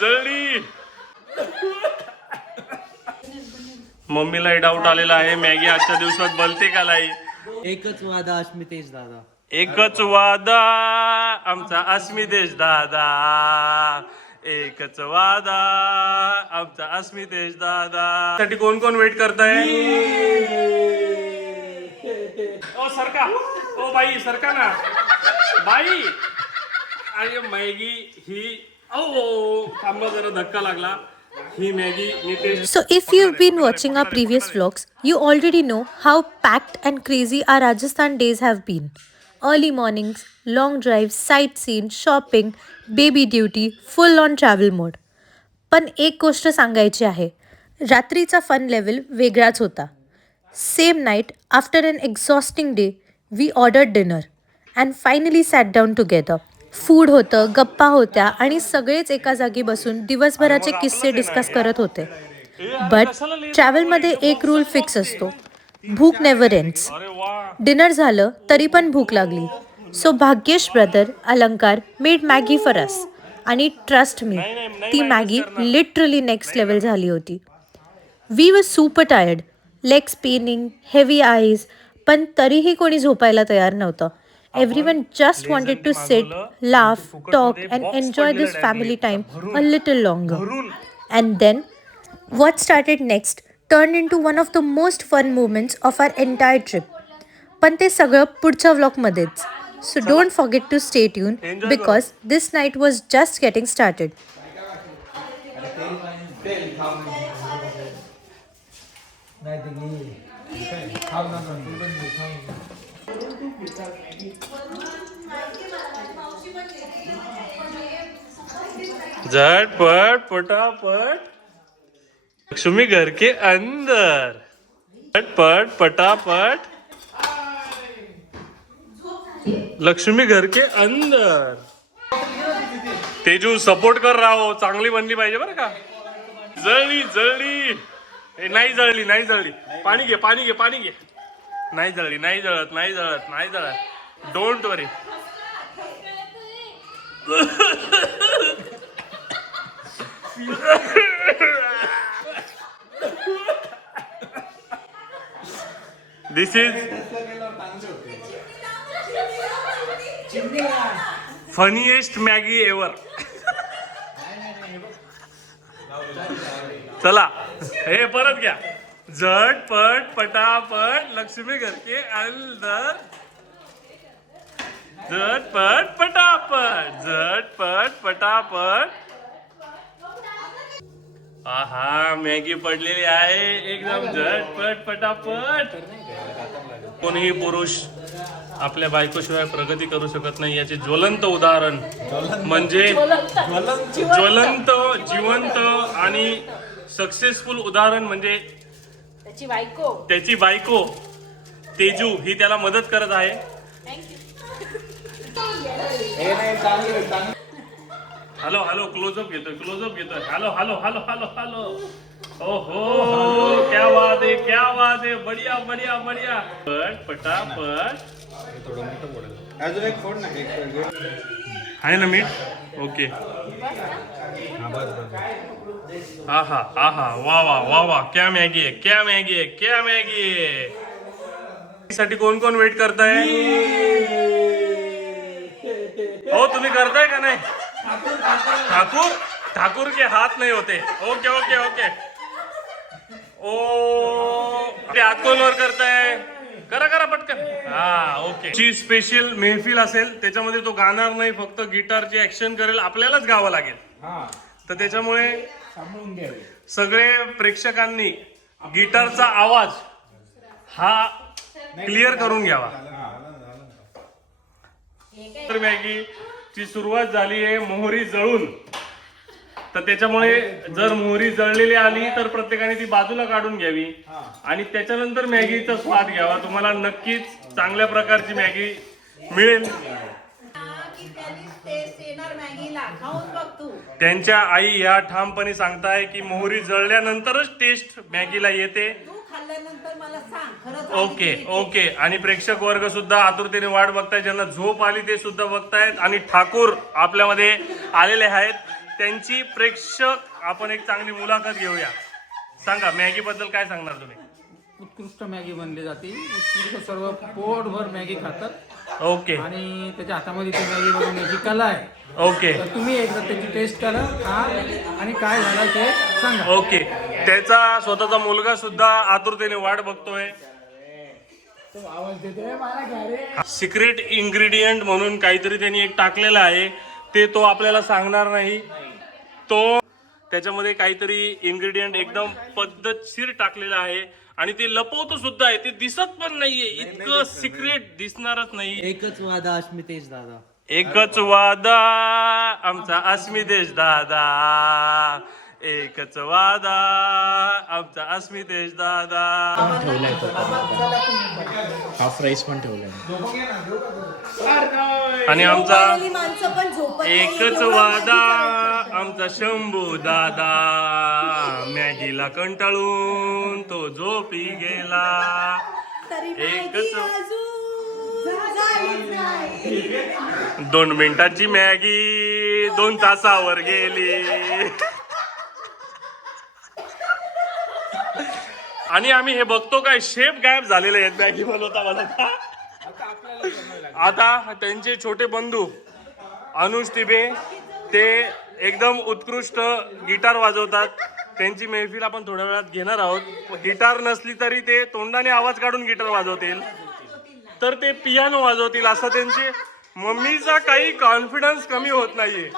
जळली. मम्मीला डाऊट आलेला आहे मॅगी आजच्या दिवसात बोलते का नाही. एकच वादा अस्मितेश दादा. एकच वादा आमचा अस्मितेश दादा. एकच वादा आमचा अस्मितेश दादा. साठी कोण कोण वेट करताय. ओ सरका. ओ बाई सरका ना बाई. अरे मॅगी ही थांबा जरा धक्का लागला. So if you've been watching our previous vlogs, you already know how packed and crazy our Rajasthan days have been. Early mornings, long drives, sightseeing, shopping, baby duty, full on travel mode. पण एक गोष्ट सांगायची आहे, रात्रीचा fun level वेगळाच होता. Same night, after an exhausting day, we ordered dinner and finally sat down together. Food होतं, गप्पा होत्या आणि सगळेच एका जागी बसून दिवसभराचे किस्से डिस्कस करत होते. बट ट्रॅव्हलमध्ये एक रूल फिक्स असतो, भूक नेव्हर एंड्स. डिनर झालं तरी पण भूक लागली. सो भाग्येश ब्रदर अलंकार मेड मॅगी फॉर अस. आणि ट्रस्ट मी, ती मॅगी लिटरली नेक्स्ट लेवल झाली होती. We were super tired, legs paining, heavy eyes, पण तरीही कोणी झोपायला तयार नव्हतं. Everyone just wanted to sit, laugh, talk and enjoy this family time a little longer. And then, what started next turned into one of the most fun moments of our entire trip. पण ते सगळं पुढच्या व्लॉगमध्येच. So don't forget to stay tuned because this night was just getting started. झटपट पटापट लक्ष्मी घर के अंदर. झटपट पटापट लक्ष्मी घर के अंदर. तेजू सपोर्ट कर रहा हो, चांगली बनली पाहिजे बरं का. जळली जळली. नाही जळली नाही जळली. पाणी घे पाणी घे पाणी घे. नाही जळली नाही जळत नाही जळत नाही जळत. Don't worry. This is funniest Maggie ever. चला हे परत घ्या. झटपट पटापट लक्ष्मी घर के अंदर. झटपट पटापट झटपट पटापट. आहा मॅगी पडलेली आहे एकदम झटपट पटापट. कोणीही पुरुष आपल्या बायकोशिवाय प्रगती करू शकत नाही याचे ज्वलंत उदाहरण म्हणजे ज्वलंत जिवंत आणि सक्सेसफुल उदाहरण म्हणजे त्याची बायको तेजू ही त्याला मदत करत आहे. हॅलो हॅलो क्लोजअप घेतोय. Hello hello hello hello hello. ओहो क्या बात है बढ़िया बढ़िया बढ़िया. पट पटापट. अजून एक फोड ना. आहे ना मीठ. ओके. आहा आहा वा वा वा वा. क्या मॅगी आहे क्या मॅगी आहे क्या मॅगी आहे. साठी कोण कोण वेट करताय. हो तुम्ही करताय का नाही. ठाकुर ठाकुर के हाथ नहीं होते. Okay okay okay. ओ हात कोणवर करताय. करा करा पटकन. हा ओके. ची स्पेशल मेहफिल असेल त्याच्यामध्ये तो गाणार नाही, फक्त गिटारची ऍक्शन करेल. आपल्यालाच गावं लागेल. तर त्याच्यामुळे सगळे प्रेक्षकांनी गिटारचा आवाज हा क्लिअर करून घ्यावा. तर मॅगी ची सुरुवात झाली आहे मोहरी जळून. तर त्याच्यामुळे जर मोहरी जळलेली आली तर प्रत्येकाने ती बाजूला काढून घ्यावी आणि त्याच्यानंतर मॅगीचा स्वाद घ्यावा. तुम्हाला नक्कीच चांगल्या प्रकारची मॅगी मिळेल. त्यांच्या आई या ठामपणे सांगताय की मोहरी जळल्यानंतरच टेस्ट मॅगीला येते. Okay okay. आणि प्रेक्षक वर्ग सुद्धा आतुरतेने वाट बघतायत. ज्यांना झोप आली ते सुद्धा बघतायत. आणि ठाकूर आपल्यामध्ये आलेले आहेत त्यांची प्रेक्षक आपण एक चांगली मुलाखत घेऊया. सांगा मॅगी बद्दल काय सांगणार तुम्ही? उत्कृष्ट मॅगी बनली जाते. उत्कृष्ट सर्व पोटभर मॅगी खातात. ओके आणि त्याच्या हातामध्ये ती मॅगी बनवण्याची कला आहे. ओके तर तुम्ही एकदा त्याची टेस्ट करा आणि काय झालं ते सांगा. ओके. त्याचा स्वतःचा मुलगा सुद्धा आतुरतेने वाट बघतोय. सिक्रेट इन्ग्रेडियंट म्हणून काहीतरी त्यांनी एक टाकलेलं आहे, ते तो आपल्याला सांगणार नाही. तो त्याच्यामध्ये काहीतरी इन्ग्रेडियंट एकदम पद्धतशीर टाकलेलं आहे आणि ते लपवतो सुद्धा आहे. ते दिसत पण नाहीये, इतकं सिक्रेट दिसणारच नाही. एकच वादा अस्मितेश दादा. एकच वादा आमचा अस्मितेश दादा, एकच वादा आमचा अस्मितेश दादा. हाफ राईस पण ठेवलाय. आणि आमचा एकच वादा आमचा शंभू दादा, मॅगीला कंटाळून तो झोपी गेला. एकच 2 मिनिटाची मॅगी 2 तासावर गेली. आणि आम्ही हे बघतो काय शेफ गायब झालेले आहेत मॅगी बनवता. आता त्यांचे छोटे बंधू अनुज तिबे ते एकदम उत्कृष्ट गिटार वाजवतात. त्यांची मैफिल आपण थोड्या वेळात घेणार आहोत. गिटार नसली तरी ते तोंडाने आवाज काढून गिटार वाजवतील, तर ते पियानो वाजवतील. असं त्यांचे मम्मीचा काही कॉन्फिडन्स कमी होत नाहीये.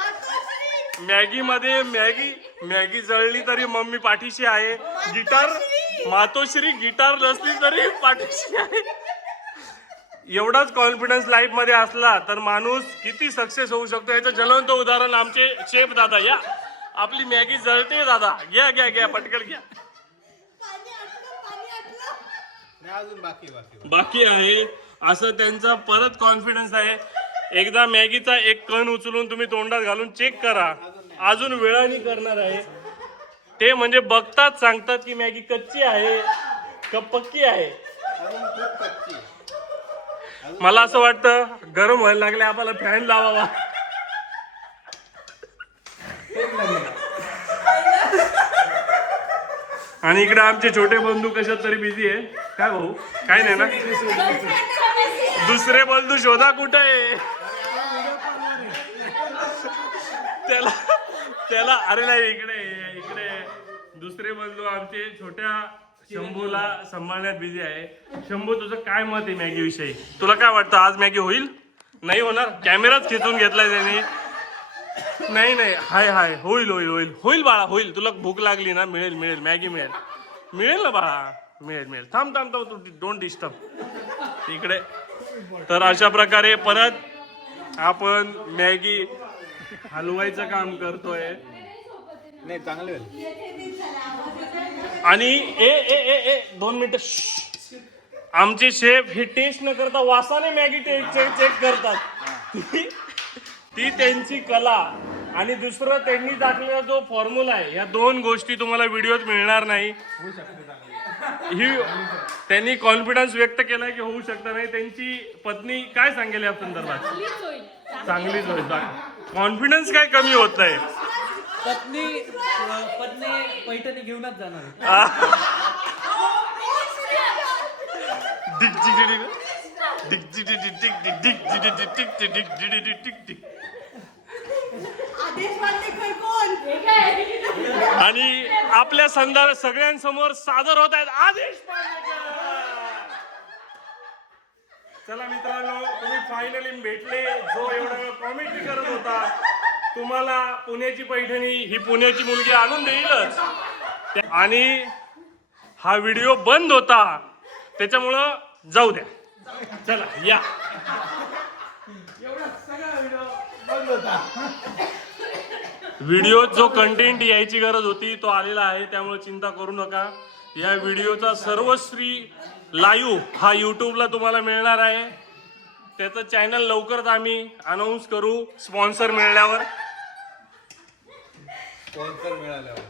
मॅगीमध्ये मॅगी जळली तरी मम्मी पाठीशी आहे. गिटार मातोश्री गिटार नसली तरी पाठीशी आहे. एवढाच कॉन्फिडन्स लाईफ मध्ये असला तर माणूस किती सक्सेस होऊ शकतो याचं ज्वलंत उदाहरण आमचे शेफ दादा. या आपली मॅगी जळते दादा, घ्या घ्या घ्या पटकन घ्या. अजून बाकी आहे असं त्यांचा परत कॉन्फिडन्स आहे. एकदा मॅगीचा एक कण उचलून तुम्ही तोंडात घालून चेक करा. अजून वेळाने करणार आहे ते, म्हणजे बघताच सांगतात की मॅगी कच्ची आहे का पक्की आहे. मला असं वाटतं गरम व्हायला लागले, आपल्याला फॅन लावावा. आणि इकडे आमचे छोटे बंधू कशात तरी बिझी आहे. काय भाऊ काय नाही ना, दुसरे बंधू शोधा कुठे आहे त्याला. अरे नाही इकडे इकडे दुसरे बंधू आमचे छोट्या शंभूला सांभाळण्यात बिझी आहे. शंभू तुझं काय मत आहे मॅगी विषयी? तुला काय वाटतं आज मॅगी होईल? नाही होणार? कॅमेराच खेचून घेतलाय त्याने. नाही नाही हाय हाय होईल होईल होईल होईल बाळा होईल. तुला भूक लागली ना, मिळेल मिळेल मॅगी मिळेल मिळेल ना बाळा, मिळेल मिळेल. थांब थांब थांब, तू डोंट डिस्टर्ब इकडे. तर अशा प्रकारे परत आपण मॅगी हलवायचं काम करतोय. नाही चांगले. आणि ए ए ए ए 2 मिनिटं. आमचे शेफ हे टेस्ट न करता वासाने मॅगी चेक करतात. ती त्यांची कला. आणि दुसरं त्यांनी टाकलेला जो फॉर्म्युला आहे, या 2 गोष्टी तुम्हाला व्हिडिओत मिळणार नाही. ही त्यांनी कॉन्फिडन्स व्यक्त केलाय की होऊ शकतं नाही. त्यांची पत्नी काय सांगेल या संदर्भात? चांगलीच होईल. कॉन्फिडन्स काय कमी होत नाही. पत्नी पैठणी घेऊनच जाणार. आणि आपल्या सगळ्यांसमोर सादर होत आहेत आदेश पांडेकर. चला मित्रांनो, तुम्ही फायनली भेटले. जो एवढा वेळ कॉमेंट्री करत होता, तुम्हाला पुण्याची पैठणी ही पुण्याची मुलगी आणून देईलच. आणि हा व्हिडिओ बंद होता त्याच्यामुळं जाऊ द्या. चला या. व्हिडिओ जो कंटेंट यायची गरज होती तो आलेला आहे, त्यामुळे चिंता करू नका. या व्हिडिओचा सर्वश्री लाईव्ह हा युट्यूबला तुम्हाला मिळणार आहे. त्याचं चॅनल लवकरच आम्ही अनाऊन्स करू स्पॉन्सर मिळाल्यावर.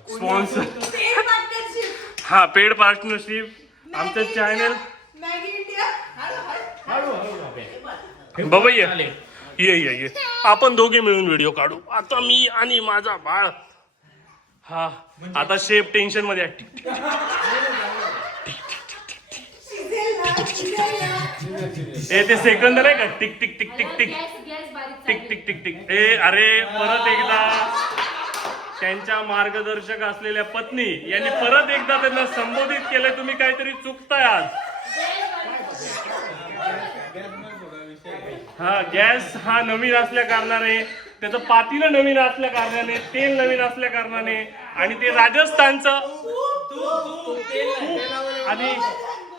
स्पॉन्सर हा पेड पार्टनरशिप आमचं चॅनल. बाबा ये ये ये आपण दोघे मिळून व्हिडिओ काढू. आता मी आणि माझा बाळ. हा आता शेफ टेन्शन मध्ये आहे. Tick, tick, tick. ए ते सेकंद नाही का? Tick tick tick tick tick tick tick tick tick. ए अरे परत एकदा त्यांच्या मार्गदर्शक असलेल्या पत्नी यांनी परत एकदा त्यांना संबोधित केलंय. तुम्ही काहीतरी चुकताय आज. हा गॅस हा नवीन असल्या कारणाने, त्याचं पातीलं नवीन असल्या कारणाने, तेल नवीन असल्या कारणाने, आणि ते राजस्थानचं आणि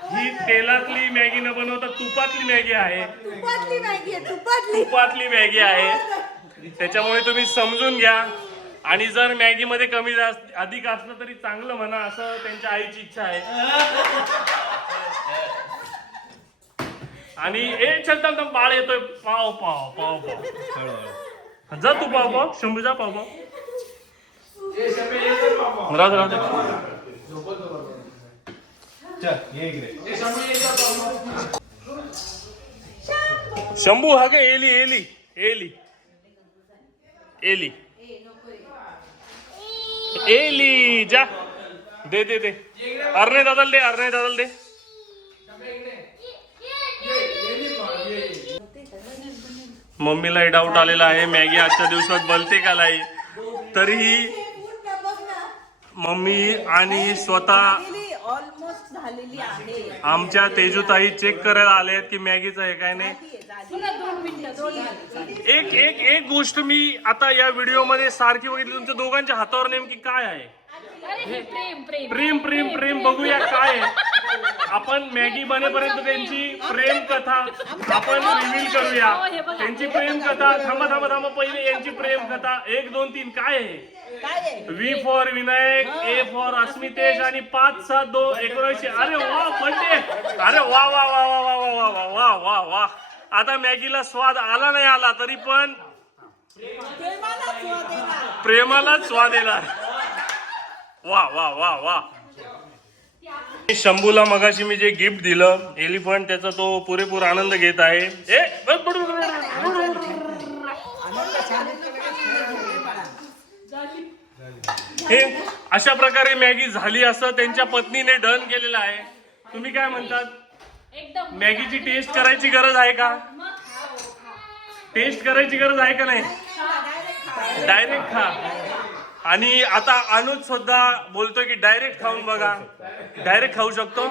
ही तेलातली मॅगी न बनवता तुपातली मॅगी आहे. तुपातली मॅगी आहे. त्याच्यामुळे तुम्ही समजून घ्या. आणि जर मॅगी मध्ये कमी जास्त अधिक असलं तरी चांगलं म्हणा, असं त्यांच्या आईची इच्छा आहे. आणि ए चलता बाळ येतोय. पाव पाव पाव पाव जा तू पाव पाव. शंभू जा पाव पाव. शंभू हा गे एली एली एली एली एली जा. दे दे दे. अरणे दादाला दे. अरणे दादाला दे. मम्मीलाही डाऊट आलेला आहे मॅगी आजच्या दिवसात बनते का नाही. तरीही मम्मी आणि स्वतः आमच्या तेजूताई चेक करायला आले की मॅगीचं आहे काय नाही. एक एक एक गोष्ट मी आता या व्हिडिओ मध्ये सारखी बघितली. तुमच्या दोघांच्या हातावर नेमकी काय आहे? प्रेम प्रेम प्रेम. बघूया काय आहे. आपण मॅगी बनेपर्यंत त्यांची प्रेम कथा आपण रिव्हील करूया. त्यांची प्रेम कथा. थांबा थांबा थांबा. पहिले यांची प्रेम कथा 1 2 3 काय आहे? V for Vinayak, A for Asmitesh आणि 5 7 2 19. अरे वा बर्थडे. अरे वा वा वा वा वा वा वा वा वा वा. आता मॅगीला स्वाद आला नाही आला तरी पण प्रेमालाच स्वाद येणार. वा वा वा वा. शंभूला मगाशी मी जे गिफ्ट दिलं एलिफंट, त्याचा तो पुरेपूर आनंद घेत आहे. हे अशा प्रकारे मॅगी झाली असं त्यांच्या पत्नीने डन केलेलं आहे. तुम्ही काय म्हणतात? मॅगीची टेस्ट करायची गरज आहे का? टेस्ट करायची गरज आहे का नाही? डायरेक्ट खा. आणि आता अनुज सुद्धा बोलतोय की डायरेक्ट खाऊन बघा. डायरेक्ट खाऊ शकतो.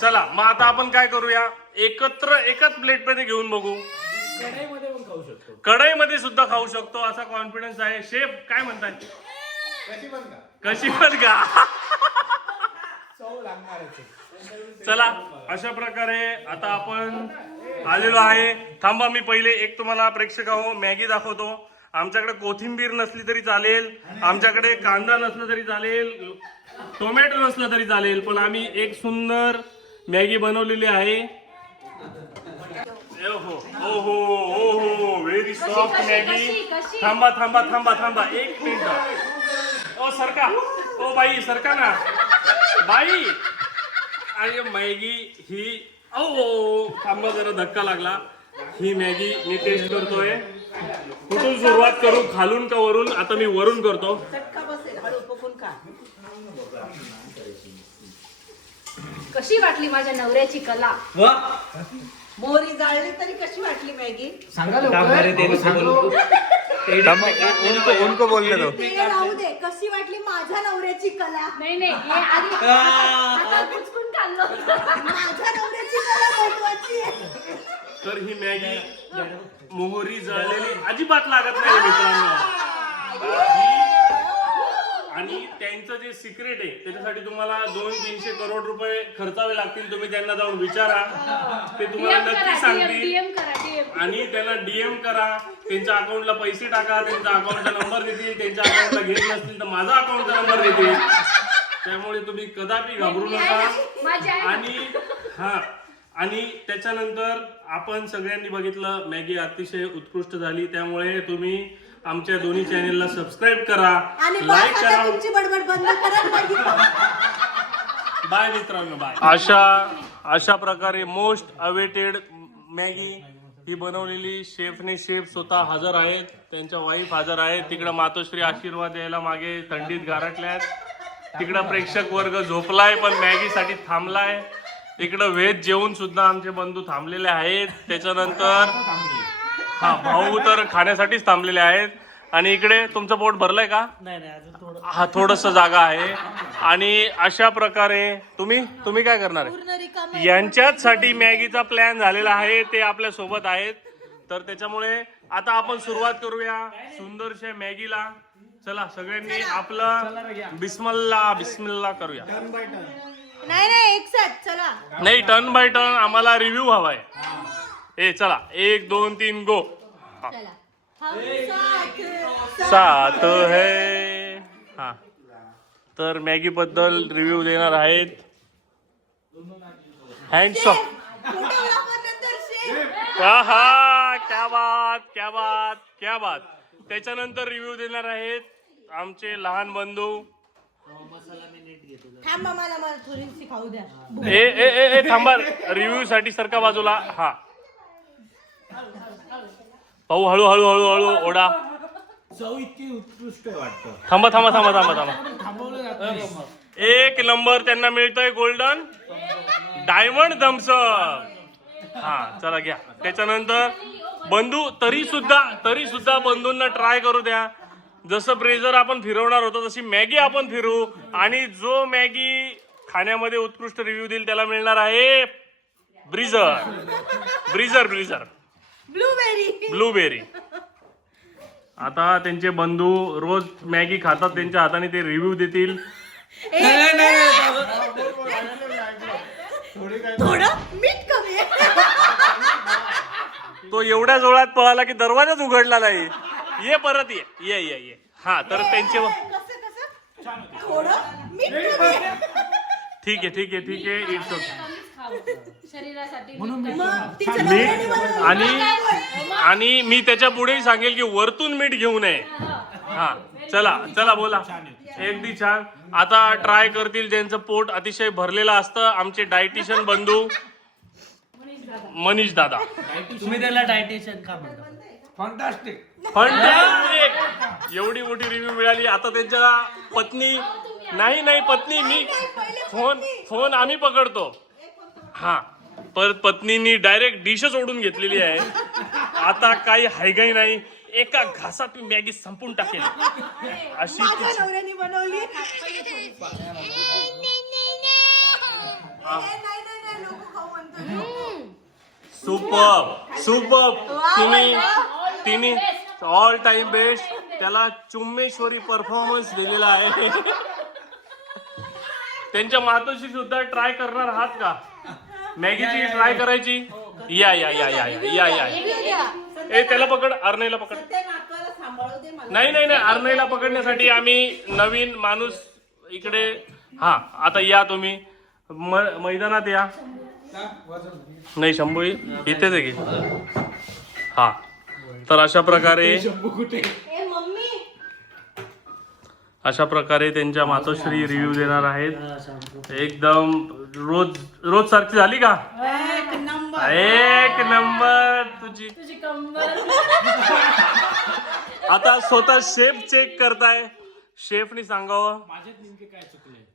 चला मग आता आपण काय करूया, एकत्र एकच प्लेट मध्ये घेऊन बघू. कढईमध्ये सुद्धा खाऊ शकतो असा कॉन्फिडन्स आहे. शेफ काय म्हणतात? कशी पण का? चला अशा प्रकारे आता आपण आलेलो आहे. थांबा मी पहिले एक तुम्हाला प्रेक्षकांनो मॅगी दाखवतो. आमच्याकडे कोथिंबीर नसली तरी चालेल, आमच्याकडे कांदा नसला तरी चालेल, टोमॅटो नसला तरी चालेल, पण आम्ही एक सुंदर मॅगी बनवलेली आहे. ओहो ओहो ओहो व्हेरी सॉफ्ट मॅगी. थांबा थांबा थांबा थांबा 1 मिनिट. ओ सरका. ओ बाई सरका ना बाई. अरे मॅगी ही ओ थांबा जरा धक्का लागला. ही मॅगी मी टेस्ट करतोय. कुठून सुरुवात करू, खालून का वरून? आता मी वरून करतो. कशी वाटली माझ्या नवऱ्याची कला? मोहरी जाळली तरी कशी वाटली मॅगी? उनको बोलले तो. ते राहू दे. कशी वाटली माझ्या नवऱ्याची कला? नाही नाही हे आधी आता कुचकून खाल्लं. माझ्या नवऱ्याची कला महत्वाची आहे. तर ही मॅगी मोहरी जळलेली अजिबात लागत नाही मित्रांनो. आणि त्यांचं जे सिक्रेट आहे त्याच्यासाठी तुम्हाला 200-300 करोड रुपये खर्चावे लागतील. तुम्ही त्यांना जाऊन विचारा, ते तुम्हाला नक्की सांगतील. आणि त्यांना DM करा, त्यांच्या अकाउंटला पैसे टाका, त्यांचा अकाउंटचा नंबर देतील. त्यांच्या अकाउंटला घेत नसतील तर माझा अकाउंटचा नंबर देतील. त्यामुळे तुम्ही कदापि घाबरू नका. आणि हा आणि त्याच्यानंतर आपण सगळ्यांनी बघितलं मॅगी अतिशय उत्कृष्ट झाली. त्यामुळे तुम्ही आमच्या दोन्ही चॅनेलला सबस्क्राईब करा, लाईक करा. तुमची बडबड बंद करा. बाय मित्रांनो बाय. अशा प्रकारे मोस्ट अवेटेड मॅगी ही बनवलेली शेफने शेफ स्वतः हजर आहेत, त्यांच्या वाईफ हजर आहेत. तिकडं मातोश्री आशीर्वाद द्यायला मागे थंडीत गारटल्यात. तिकडं प्रेक्षक वर्ग झोपलाय पण मॅगीसाठी थांबलाय. इकडं व्हेज जेवून सुद्धा आमचे बंधू थांबलेले आहेत. त्याच्यानंतर हा भाऊ तर खाण्यासाठीच थांबलेले आहेत. आणि इकडे तुमचं पोट भरलंय का? हा थोडस जागा आहे. आणि अशा प्रकारे तुम्ही काय करणार आहे? यांच्याचसाठी मॅगीचा प्लॅन झालेला आहे. ते आपल्या सोबत आहेत. तर त्याच्यामुळे आता आपण सुरुवात करूया सुंदरशा मॅगीला. चला सगळ्यांनी आपलं बिस्मिल्ला करूया. नाही एक साथ चला. नाही टर्न बाय टर्न आम्हाला रिव्ह्यू हवाय. चला 1 2 3 गो. साथ है. हा तर मॅगी बद्दल रिव्ह्यू देणार आहेत. Hands of. हा क्या बात क्या बात क्या बात. त्याच्यानंतर रिव्ह्यू देणार आहेत आमचे लहान बंधू. थांबा मला थोडीशी खाऊ द्या. ए थांबा रिव्ह्यू साठी सरका बाजूला. हा पाहू हळू हळू हळू हळू ओढा. चव इतकी उत्कृष्ट आहे वाटतं. थांबा थांबवलं जात नाही. 1 नंबर त्यांना मिळतोय गोल्डन डायमंड थम्सअप. हा चला घ्या. त्याच्यानंतर बंधू तरी सुद्धा बंधूंना ट्राय करू द्या. जसं ब्रेझर आपण फिरवणार होतो तशी मॅगी आपण फिरू. आणि जो मॅगी खाण्यामध्ये उत्कृष्ट रिव्ह्यू देईल त्याला मिळणार आहे ब्रीझर ब्लूबेरी. आता त्यांचे बंधू रोज मॅगी खातात, त्यांच्या हाताने ते रिव्ह्यू देतील. थोडं मीठ कमी आहे. तो एवढ्या जोरात पळाला की दरवाजाच उघडला नाही. ये परत ये. हा तर त्यांचे थोडं मीठ कमी आहे. ठीक आहे इट्स ओके. शरीरासाठी आणि मी त्याच्या पुढेही सांगेल की वरतून मीठ घेऊ नये. हा चला बोला. अगदी छान. आता ट्राय करतील ज्यांचं पोट अतिशय भरलेलं असतं आमचे डायटिशियन बंधू मनीष दादा. तुम्ही त्याला डायटिशियन का म्हणता? फंटास्टिक. एवढी मोठी रिव्ह्यू मिळाली. आता त्यांच्या पत्नी पत्नी मी फोन आम्ही पकडतो. हा परत पत्नीनी डायरेक्ट डिशच ओढून घेतलेली आहे. आता काही हायगाई नाही. एका घासात मी मॅगी संपून टाकेल अशी नवऱ्याने बनवली. सुपर. तिने ऑल टाइम बेस्ट. त्याला चुम्मेश्वरी परफॉर्मन्स दिलेला आहे. त्यांच्या मातोश्री सुद्धा ट्राय करणार आहात का? मॅगीची ट्राय करायची. या त्याला पकड. अर्नईला पकड. नाही अर्नईला पकडण्यासाठी आम्ही नवीन माणूस इकडे. हा आता या तुम्ही मैदानात या. नाही शंभू इथेच आहे की. हा तर अशा प्रकारे त्यांच्या मातोश्री रिव्ह्यू देणार आहेत. एकदम रोज सारखी झाली का? एक नंबर तुझी. आता स्वतः शेफ चेक करताय. शेफनी सांगावं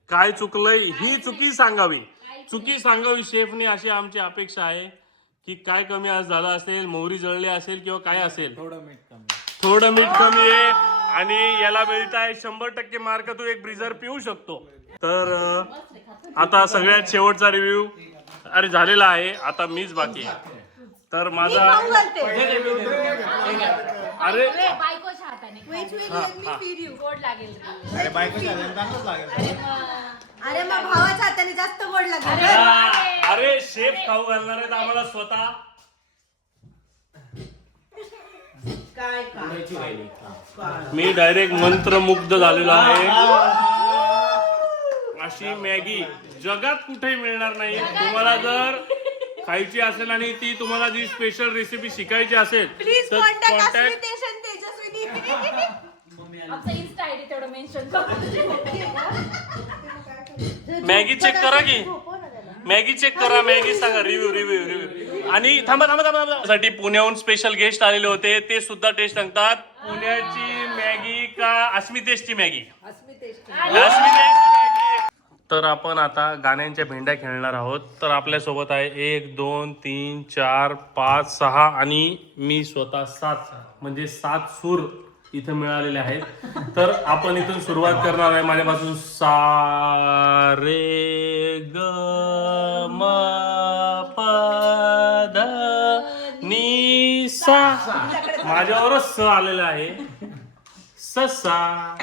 काय चुकलंय. ही चुकी सांगावी शेफनी अशी आमची अपेक्षा आहे. की काय कमी आज झालं असेल, मोहरी जळली असेल किंवा काय असेल. थोडं मीठ कमी आहे. आणि याला मिळताय 100% मार्क. तू एक ब्रीझर पिऊ शकतो. तर आता सगळ्यात शेवटचा रिव्ह्यू झालेला आहे. आता मीच बाकी आहे. तर माझा अरे मग भावाच्या हाताने जास्त गोड लागेल. अरे शेफ खाऊ घालणार आहेत आम्हाला स्वतः. मी डायरेक्ट मंत्रमुग्ध झालेलो आहे. अशी मॅगी जगात कुठेही मिळणार नाही. तुम्हाला जर खायची असेल आणि ती तुम्हाला जी स्पेशल रेसिपी शिकायची असेल तर कॉन्टॅक्ट. मॅगी चेक करा की. मॅगी सांगा. रिव्ह्यू आणि थांबा साठी पुण्याहून स्पेशल गेस्ट आलेले होते, ते सुद्धा टेस्ट सांगतात. पुण्याची मॅगी का अस्मितेशची मॅगी? अस्मितेशची मॅगी. तर आपण आता गाण्यांच्या भेंड्या खेळणार आहोत. तर आपल्यासोबत आहे 1 2 3 4 5 6 आणि मी स्वतः 7, म्हणजे 7 सूर इथे मिळालेले आहेत. तर आपण इथून सुरुवात करणार आहे. माझ्यापासून सा रे ग म प ध नि सा. माझ्यावरच स आलेला आहे. ससा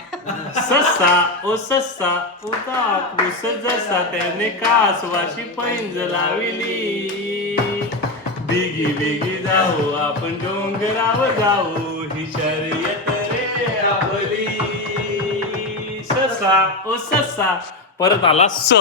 ससा ओ ससा उदा पुस जसा त्याने कासवाशी पैंज लाविली. बिगी बिगी जाऊ आपण डोंगरावर जाऊ ही शर्यत रे आपली. ससा ओ ससा परत आला स.